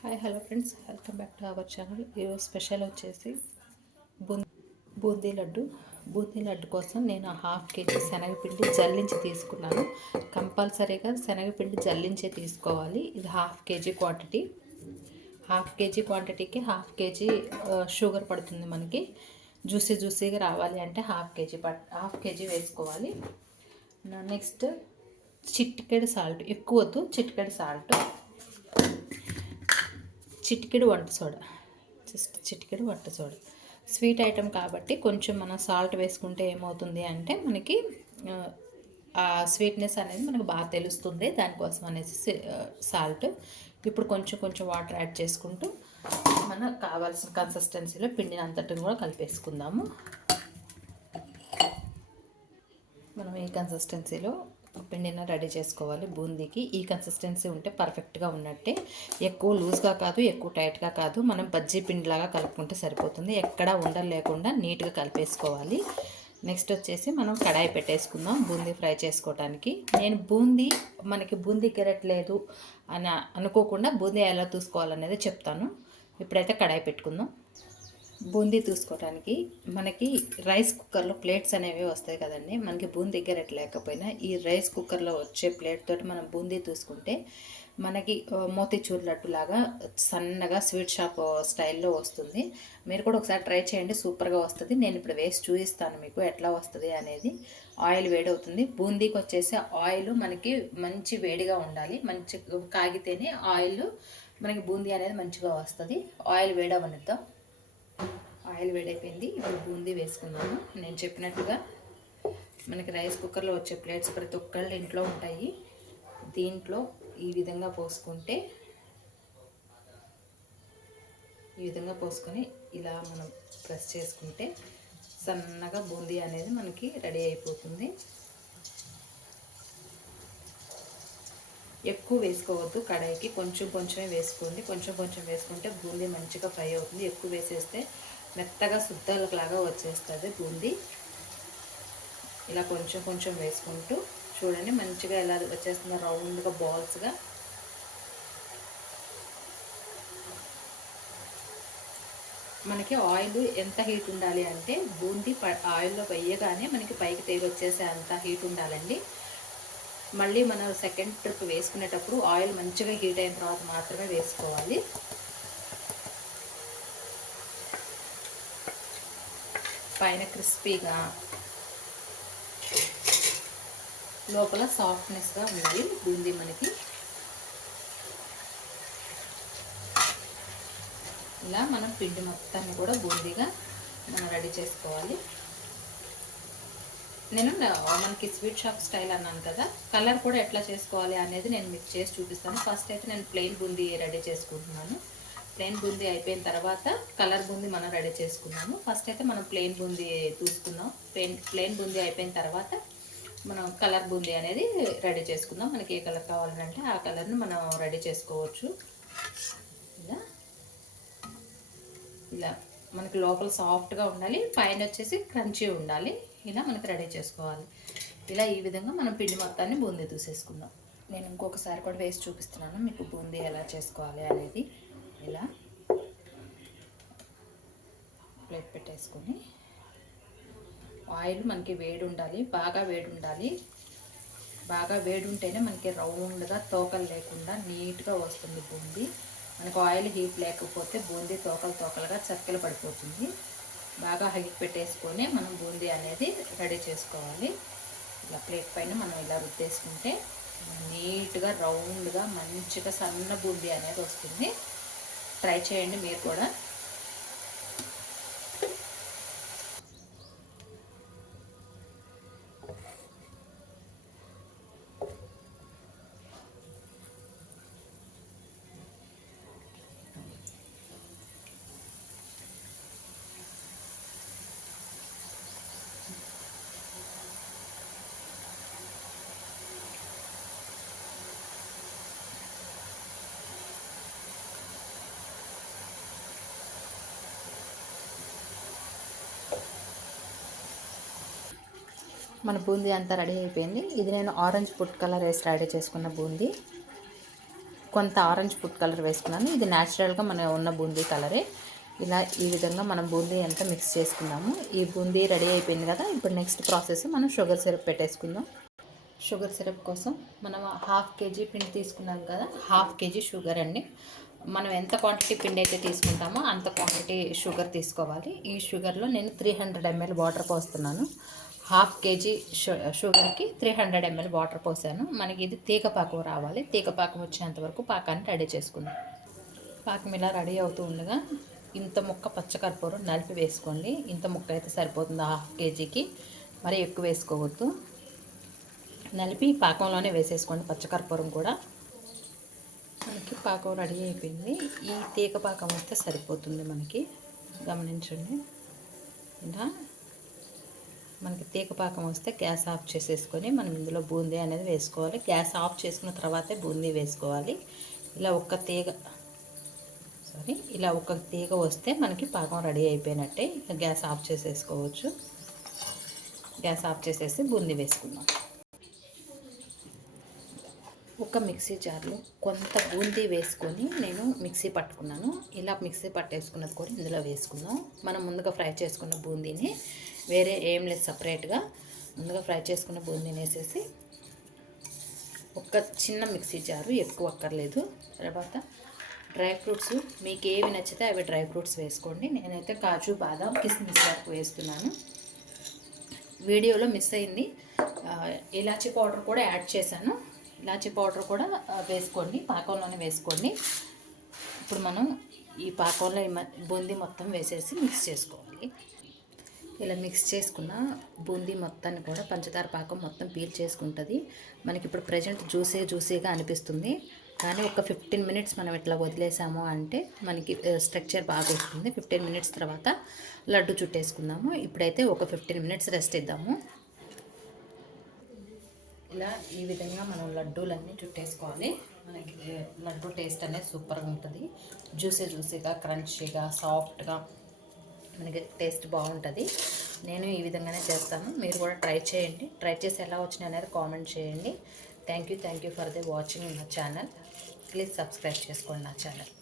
Hi hello friends. Welcome back to our channel. ఈరోజు special వచ్చేసి బూందీ బూందీ లడ్డు. బూందీ లడ్డు కోసం నేను హాఫ్ కేజీ శనగపిండి జల్లించి తీసుకున్నాను. కంపల్సరీగా శనగపిండి జల్లించే తీసుకోవాలి. ఇది half KG quantity. Half KG క్వాంటిటీకి హాఫ్ కేజీ షుగర్ పడుతుంది మనకి. జ్యూసీ జ్యూసీగా రావాలి అంటే half KG put half KG వేసుకోవాలి. నెక్స్ట్ చిట్కెడు సాల్ట్. ఎక్కువ వద్దు చిట్కెడు సాల్ట్. చిటికెడు వంట సోడా. జస్ట్ చిటికెడు వంట సోడా. స్వీట్ ఐటెం కాబట్టి కొంచెం మనం సాల్ట్ వేసుకుంటే ఏమవుతుంది అంటే మనకి ఆ స్వీట్నెస్ అనేది మనకు బాగా తెలుస్తుంది. దానికోసం అనేసి సాల్ట్. ఇప్పుడు కొంచెం కొంచెం వాటర్ యాడ్ చేసుకుంటూ మనకు కావాల్సిన కన్సిస్టెన్సీలో పిండిని అంతటిని కూడా కలిపేసుకుందాము. మనం ఈ కన్సిస్టెన్సీలో పిండిన రెడీ చేసుకోవాలి. బూందీకి ఈ కన్సిస్టెన్సీ ఉంటే పర్ఫెక్ట్గా ఉన్నట్టే. ఎక్కువ లూజ్గా కాదు ఎక్కువ టైట్గా కాదు. మనం బజ్జీ పిండిలాగా కలుపుకుంటే సరిపోతుంది. ఎక్కడా ఉండలు లేకుండా నీట్గా కలిపేసుకోవాలి. నెక్స్ట్ వచ్చేసి మనం కడాయి పెట్టేసుకుందాం బూందీ ఫ్రై చేసుకోవడానికి నేను బూందీ మనకి బూందీ కెరట్లేదు అని అనుకోకుండా బూందీ ఎలా చూసుకోవాలనేది చెప్తాను. ఇప్పుడైతే కడాయి పెట్టుకుందాం. బూందీ తీసుకోవడానికి మనకి రైస్ కుక్కర్లో ప్లేట్స్ అనేవి వస్తాయి కదండి. మనకి బూందీ దగ్గర లేకపోయినా ఈ రైస్ కుక్కర్లో వచ్చే ప్లేట్ తోటి మనం బూందీ తీసుకుంటే మనకి మోతీచూర్ లడ్డు లాగా సన్నగా స్వీట్ షాప్ స్టైల్లో వస్తుంది. మీరు కూడా ఒకసారి ట్రై చేయండి సూపర్గా వస్తుంది. నేను ఇప్పుడు వేసి చూపిస్తాను మీకు ఎట్లా వస్తుంది అనేది. ఆయిల్ వేడి అవుతుంది. బూందీకి వచ్చేసి ఆయిల్ మనకి మంచి వేడిగా ఉండాలి. మంచి కాగితేనే ఆయిల్ మనకి బూందీ అనేది మంచిగా వస్తుంది. ఆయిల్ వేడవనిద్దాం ఆయిల్ వేడైపోయింది. ఇప్పుడు బూందీ వేసుకున్నాను. నేను చెప్పినట్టుగా మనకి రైస్ కుక్కర్లో వచ్చే ప్లేట్స్ ప్రతి ఒక్కళ్ళ ఇంట్లో ఉంటాయి. దీంట్లో ఈ విధంగా పోసుకుంటే ఈ విధంగా పోసుకొని ఇలా మనం ప్రెస్ చేసుకుంటే సన్నగా బూందీ అనేది మనకి రెడీ అయిపోతుంది. ఎక్కువ వేసుకోవద్దు. కడాయికి కొంచెం కొంచెమే వేసుకోండి. కొంచెం కొంచెం వేసుకుంటే బూందీ మంచిగా ఫ్రై అవుతుంది. ఎక్కువ వేసేస్తే మెత్తగా లాగా వచ్చేస్తుంది బూందీ. ఇలా కొంచెం కొంచెం వేసుకుంటూ చూడండి మంచిగా ఎలా వచ్చేస్తుంది రౌండ్గా బాల్స్గా. మనకి ఆయిల్ ఎంత హీట్ ఉండాలి అంటే బూందీ ఆయిల్లో వేయగానే మనకి పైకి తేగి వచ్చేసే అంత హీట్ ఉండాలండి. మళ్ళీ మనం సెకండ్ ట్రిప్ వేసుకునేటప్పుడు ఆయిల్ మంచిగా హీట్ అయిన తర్వాత మాత్రమే వేసుకోవాలి. పైన క్రిస్పీగా లోపల సాఫ్ట్నెస్గా ఉంది బూందీ మనకి ఇలా మనం పిండి మొత్తాన్ని కూడా బూందీగా మనం రెడీ చేసుకోవాలి. నేను మనకి స్వీట్ షాప్ స్టైల్ అన్నాను కదా కలర్ కూడా ఎట్లా చేసుకోవాలి అనేది నేను మీకు చేసి చూపిస్తాను. ఫస్ట్ అయితే నేను ప్లెయిన్ బూందీ రెడీ చేసుకుంటున్నాను. ప్లెయిన్ బూందీ అయిపోయిన తర్వాత కలర్ బూందీ మనం రెడీ చేసుకున్నాము. ఫస్ట్ అయితే మనం ప్లెయిన్ బూందీ చూసుకుందాం. ప్లెయిన్ ప్లెయిన్ బూందీ అయిపోయిన తర్వాత మనం కలర్ బూందీ అనేది రెడీ చేసుకుందాం. మనకి ఏ కలర్ కావాలంటే ఆ కలర్ని మనం రెడీ చేసుకోవచ్చు. ఇలా. ఇలా. మనకి లోపల సాఫ్ట్గా ఉండాలి. పైన వచ్చేసి క్రంచీ ఉండాలి. ఇలా మనకి రెడీ చేసుకోవాలి. ఇలా ఈ విధంగా మనం పిండి మొత్తాన్ని బూందీ దూసేసుకుందాం నేను ఇంకొకసారి కూడా వేసి చూపిస్తున్నాను. మీకు బూందీ ఎలా చేసుకోవాలి అనేది ఇలా వేసుకొని ఆయిల్ మనకి వేడి ఉండాలి బాగా వేడి ఉండాలి బాగా వేడి ఉంటేనే మనకి రౌండ్గా తోకలు లేకుండా నీట్గా వస్తుంది బూందీ. మనకు ఆయిల్ హీట్ లేకపోతే బూందీ తోకలు తోకలుగా చక్కెలు పడిపోతుంది. బాగా హీట్ పెట్టేసుకొని మనం బూందీ అనేది రెడీ చేసుకోవాలి. ఇలా ప్లేట్ పైన మనం ఇలా రుద్దేసుకుంటే నీట్గా రౌండ్గా మంచిగా సన్న బూందీ అనేది వస్తుంది. ట్రై చేయండి మీరు కూడా. మన బూందీ అంతా రెడీ అయిపోయింది. ఇది నేను ఆరెంజ్ ఫుడ్ కలర్ వేసి రెడీ చేసుకున్న బూందీ. కొంత ఆరెంజ్ ఫుడ్ కలర్ వేసుకున్నాను. ఇది న్యాచురల్గా మన ఉన్న బూందీ కలరే. ఇలా ఈ విధంగా మనం బూందీ అంతా మిక్స్ చేసుకున్నాము. ఈ బూందీ రెడీ అయిపోయింది కదా ఇప్పుడు నెక్స్ట్ ప్రాసెస్ మనం షుగర్ సిరప్ పెట్టేసుకుందాం. షుగర్ సిరప్ కోసం మనం హాఫ్ కేజీ పిండి తీసుకున్నాం కదా హాఫ్ కేజీ షుగర్ అండి. మనం ఎంత క్వాంటిటీ పిండి అయితే తీసుకుంటామో అంత క్వాంటిటీ షుగర్ తీసుకోవాలి. ఈ షుగర్లో నేను త్రీ హండ్రెడ్ ఎంఎల్ వాటర్ పోస్తున్నాను. హాఫ్ కేజీ షుగర్కి త్రీ హండ్రెడ్ ఎంఎల్ వాటర్ పోసాను. మనకి ఇది తీగ పాకం రావాలి. తీగ పాకం వచ్చేంత వరకు పాకాన్ని రెడీ చేసుకుందాం. పాకం ఇలా రెడీ అవుతూ ఉండగా ఇంత ముక్క పచ్చకర్పూరం నలిపి వేసుకోండి. ఇంత ముక్క అయితే సరిపోతుంది హాఫ్ కేజీకి. మరి ఎక్కువ వేసుకోవద్దు. నలిపి పాకంలోనే వేసేసుకోండి పచ్చకర్పూరం కూడా. మనకి పాకం రెడీ అయిపోయింది. ఈ తీగ పాకం వస్తే సరిపోతుంది మనకి. గమనించండి. ఇలా మనకి తీగ పాకం వస్తే గ్యాస్ ఆఫ్ చేసేసుకొని మనం ఇందులో బూందీ అనేది వేసుకోవాలి. గ్యాస్ ఆఫ్ చేసుకున్న తర్వాతే బూందీ వేసుకోవాలి. ఇలా ఒక్క తీగ సారీ ఇలా ఒక తీగ వస్తే మనకి పాకం రెడీ అయిపోయినట్టే ఇక గ్యాస్ ఆఫ్ చేసేసుకోవచ్చు. గ్యాస్ ఆఫ్ చేసేసి బూందీ వేసుకుందాం. ఒక మిక్సీ జార్లో కొంత బూందీ వేసుకొని నేను మిక్సీ పట్టుకున్నాను. ఇలా మిక్సీ పట్టేసుకున్నది కూడా ఇందులో వేసుకుందాం. మనం ముందుగా ఫ్రై చేసుకున్న బూందీని వేరే ఏం లేదు సపరేట్గా. ముందుగా ఫ్రై చేసుకున్న బూందీని వేసేసి ఒక చిన్న మిక్సీ జారు ఎక్కువ అక్కర్లేదు. తర్వాత డ్రై ఫ్రూట్స్ మీకు ఏవి నచ్చితే అవి డ్రై ఫ్రూట్స్ వేసుకోండి. నేనైతే కాజు బాదాం కిస్మిస్ వరకు వేస్తున్నాను. వీడియోలో మిస్ అయింది. ఇలాచీ పౌడర్ కూడా యాడ్ చేశాను. ఇలాచీ పౌడర్ కూడా వేసుకోండి. పాకంలోనే వేసుకోండి. ఇప్పుడు మనం ఈ పాకంలో బూందీ మొత్తం వేసేసి మిక్స్ చేసుకోవాలి. ఇలా మిక్స్ చేసుకున్న బూందీ మొత్తాన్ని కూడా పంచదార పాకం మొత్తం పీల్ చేసుకుంటుంది. మనకి ఇప్పుడు ప్రజెంట్ జ్యూసే జ్యూసీగా అనిపిస్తుంది. కానీ ఒక ఫిఫ్టీన్ మినిట్స్ మనం ఇట్లా వదిలేసాము అంటే మనకి స్ట్రక్చర్ బాగా వస్తుంది ఫిఫ్టీన్ మినిట్స్ తర్వాత లడ్డు చుట్టేసుకుందాము. ఇప్పుడైతే ఒక ఫిఫ్టీన్ మినిట్స్ రెస్ట్ ఇద్దాము. ఇలా ఈ విధంగా మనం లడ్డూలన్నీ చుట్టేసుకోవాలి. మనకి లడ్డు టేస్ట్ అనేది సూపర్గా ఉంటుంది. జ్యూసీ జ్యూసీగా క్రంచీగా సాఫ్ట్గా మనకి టేస్ట్ బాగుంటుంది. నేను ఈ విధంగానే చేస్తాను. మీరు కూడా ట్రై చేయండి. ట్రై చేసి ఎలా వచ్చినాయి అనేది కామెంట్ చేయండి. Thank you thank you for the watching నా ఛానల్ ప్లీజ్ సబ్స్క్రైబ్ చేసుకోండి నా ఛానల్